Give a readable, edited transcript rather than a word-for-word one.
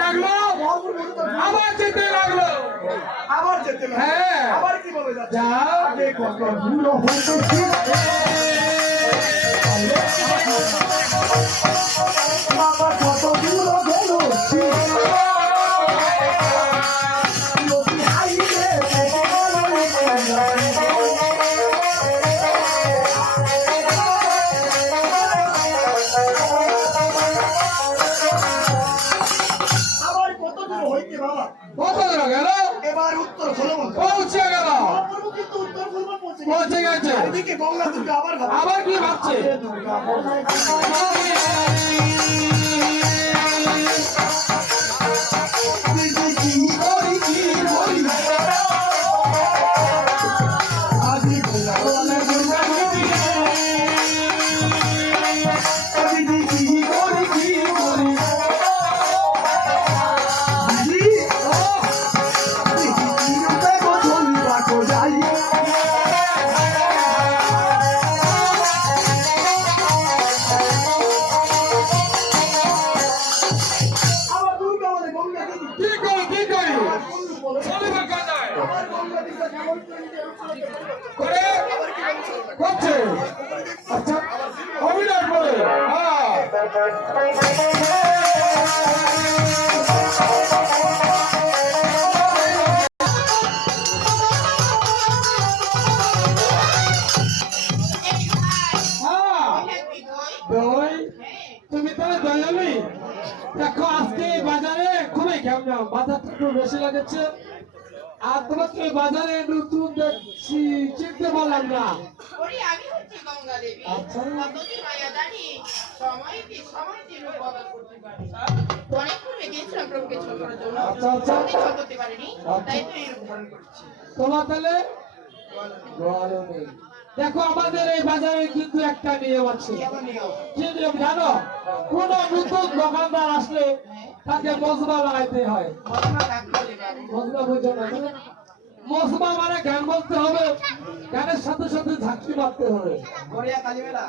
লাগলো আবার যেতে লাগলো হ্যাঁ আবার কিভাবে যাবে কত দূর হইতেছি বাবা কত দূর গেল এবার উত্তর পৌঁছে গেল পৌঁছে গেছে এদিকে গঙ্গা দুর্গা আবার কি ভাবছে আচ্ছা অভিনয় করে তুমি তো দয়ালু দেখো আজকে বাজারে খুবই কেমন বাজারটা একটু বেশি লাগছে আর তোমাকে বাজারে নতুন দেখছি চিনতে পারলাম না আচ্ছা তোমার তাহলে দেখো আমাদের এই বাজারে কিন্তু একটা নিয়ম আছে কি নিয়ম জানো কোন নতুন দোকানদার আসলে তাকে মজবা লাগাইতে হয় মজবা বুঝো না মজবা মানে গান বলতে হবে গানের সাথে সাথে ঝাঁকি মারতে হবে কালীমেলা